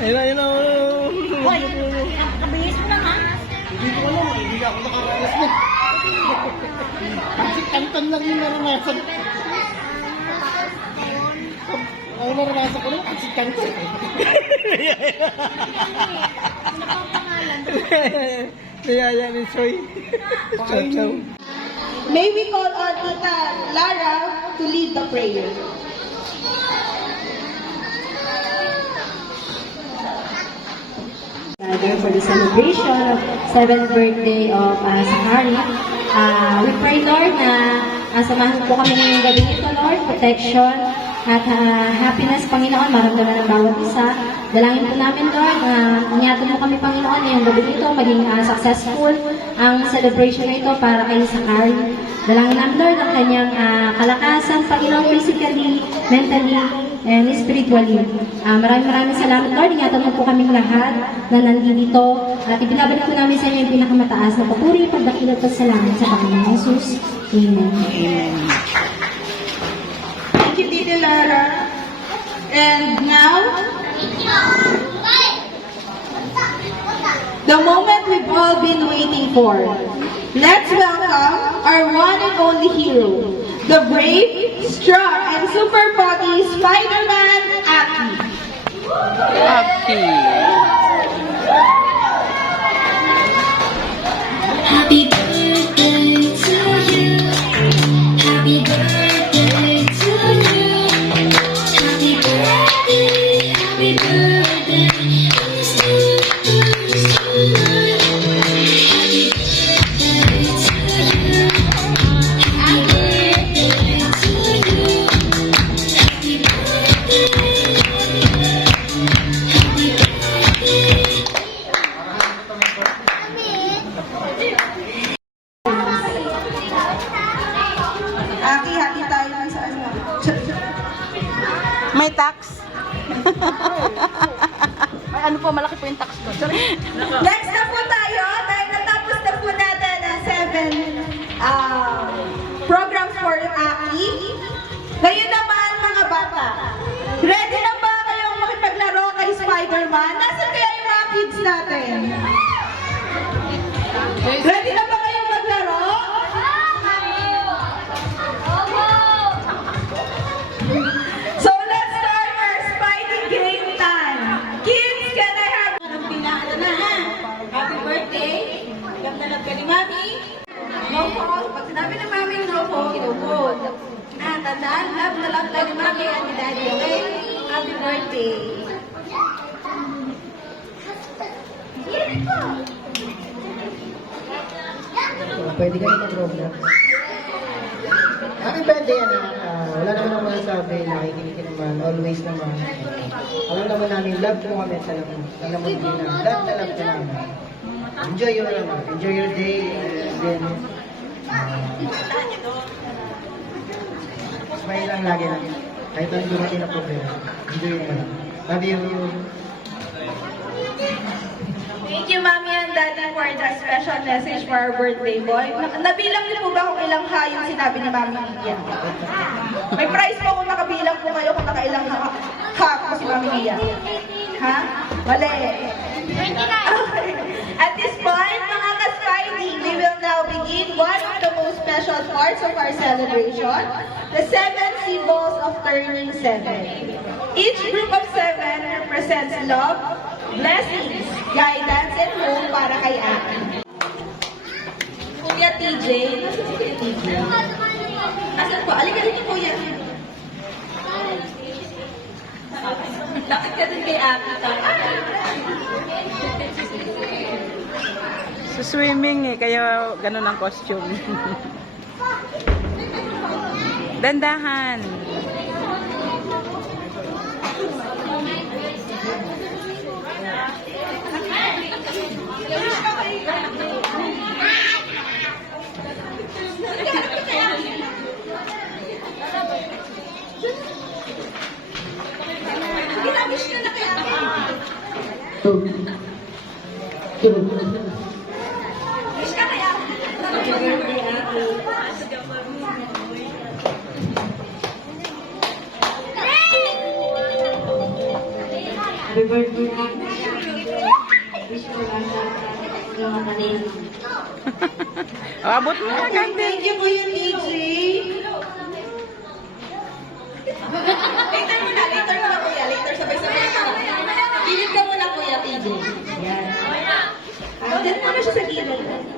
Ayun na. Hoy, kabilis mo lang ha. Hindi ko alam, hindi ako nakaranas na. Kasi kantan lang yung naranasan. Ang naranasan ko lang, kasi kantan. Niyaya ni Soy. Chow. May we call on Tita Lara to lead the prayer. For the celebration of 7th birthday of Sakari. We pray, Lord, na samahan po kami ngayong gabi ito, Lord, protection at happiness, Panginoon, maramdaman ng bawat isa. Dalangin po namin, Lord, ingatan mo kami, Panginoon, ngayong gabi ito, maging successful ang celebration na ito para kay Sakari. Dalangin namin, Lord, ang kanyang kalakasan, Panginoon, physically, mentally, and spiritually. Maraming salamat, Lord. Ingatan mo po kaming lahat na nandito at ibinabalik po namin sa inyo yung pinakamataas na papuri, pagdakil at pasalamat sa Panginoon Jesus. Amen. Amen. Thank you, Tita Lara. And now, the moment we've all been waiting for. Let's welcome our one and only hero, the brave, strong, and super body Spider-Man, Aki. Happy. Happy birthday to you. Happy birthday to you. Happy birthday, happy birthday. Let's do this tonight. Happy birthday to you. Happy birthday to you. Happy birthday. Happy birthday. Aki, happy tayo lang sa ano. May tax. Ay, ano po, malaki po yung tax ko. Next na po tayo, dahil natapos na po natin ang 7 programs for Aki. Ngayon naman, mga bata, ready na ba kayong makipaglaro kay Spider-Man? Nasaan kaya yung mga kids natin? Ready na ba kayong maglaro? So let's start our Spidey game time. Kids, can I have... Anong pinaano na ha? Happy birthday. Love ka ni Mami. No phone. Pag sinabi ng Mami no phone, inupod. Tandaan, love na love ka ni Mami at ni Daddy, okay? Happy birthday. Pwede ka naman program. Happy birthday, anak. Wala naman ang masasabi, nakikinig ka naman, always naman. Alam naman namin, love mo kami at alam mo. Alam mo din na, love ka namin. Enjoy your day, and then, smile lang lagi lang. Kahit ang dumating na problema. Enjoy mo lang. Love you. Thank you, Mami and Daddy, for the special message for our birthday boy. Nabilang niyo po ba kung ilang ha yung sinabi ni Mami Mia? May prize po kung nakabilang po kayo kung nakailang ha po si Mami Mia. Ha? Mali. 29. Okay. At this point, mga ka-Spidey, we will now begin one of the most special parts of our celebration, the 7 symbols of turning 7. Each group of 7 represents love, blessings, guidance, and hope para kay Aki. Kuya TJ, nasa si Kuya TJ? Asan po? Alika dito, Kuya. Lakad ka din kay Aki. Sa swimming kaya ganun ang costume. Dandahan. Ginawish nyo na kaya. Wish ka kaya. Happy birthday. Wish ko lang na yung matalino. Abot mo na, Candy. Thank you, Kuya TJ. Later mo na, Kuya. Later, sabay-sabay ka. Gilid ka muna, Kuya TJ. Yan. Diyan muna siya sa gilid.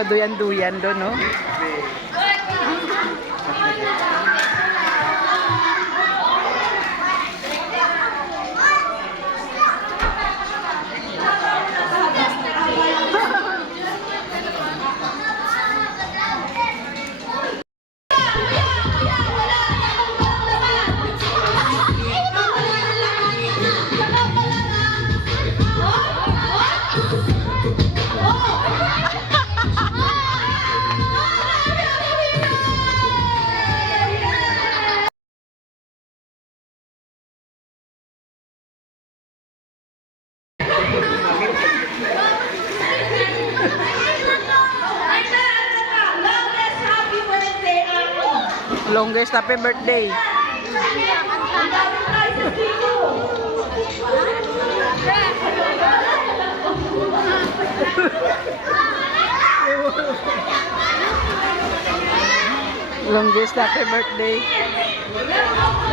mga duyan-duyan doon, no? Longest happy birthday ako! Longest happy birthday. Ang daming prizes dito! Longest happy birthday. Yan ako!